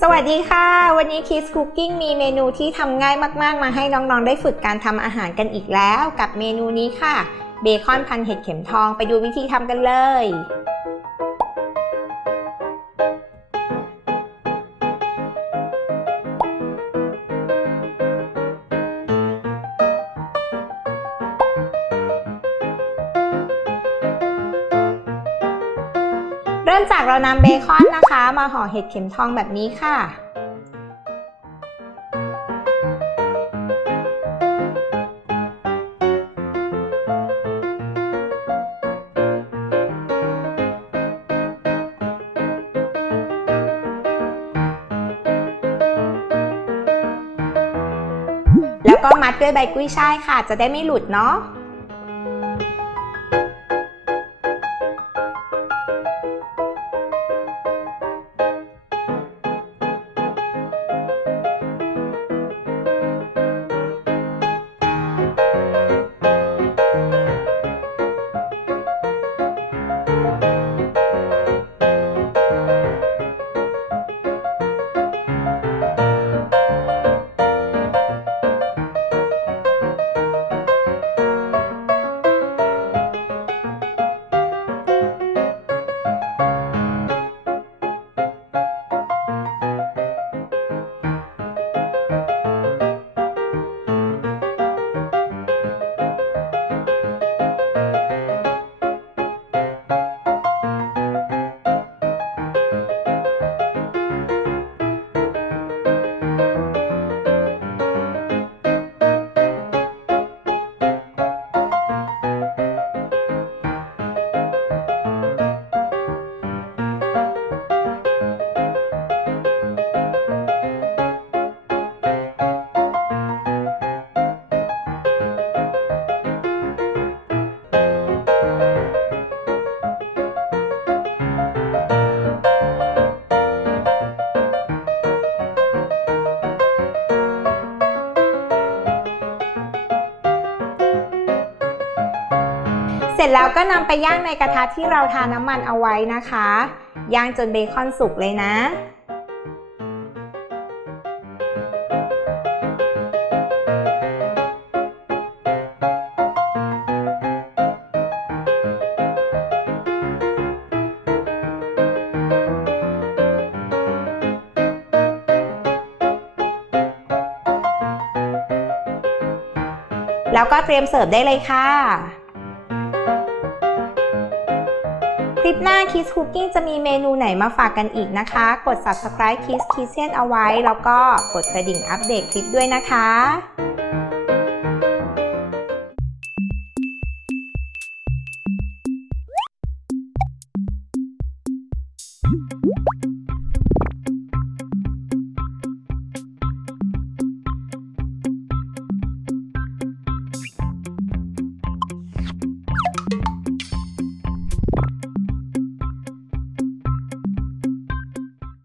สวัสดีค่ะวันนี้ Kids Cooking มีเมนูที่ทำง่ายมากๆมาให้น้องๆได้ฝึกการทำอาหารกันอีกแล้วกับเมนูนี้ค่ะเบคอนพันเห็ดเข็มทองไปดูวิธีทำกันเลยเริ่มจากเรานำเบคอนนะคะมาห่อเห็ดเข็มทองแบบนี้ค่ะแล้วก็มัดด้วยใบกุ้ยช่ายค่ะจะได้ไม่หลุดเนาะเสร็จแล้วก็นำไปย่างในกระทะที่เราทาน้ำมันเอาไว้นะคะย่างจนเบคอนสุกเลยนะแล้วก็เตรียมเสิร์ฟได้เลยค่ะคลิปหน้า Kids Cooking จะมีเมนูไหนมาฝากกันอีกนะคะ กด Subscribe Kids Kitchen เอาไว้ แล้วก็กดกระดิ่งอัปเดตคลิปด้วยนะคะ